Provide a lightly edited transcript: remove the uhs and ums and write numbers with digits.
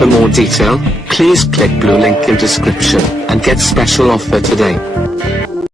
For more detail, please click blue link in description and get special offer today.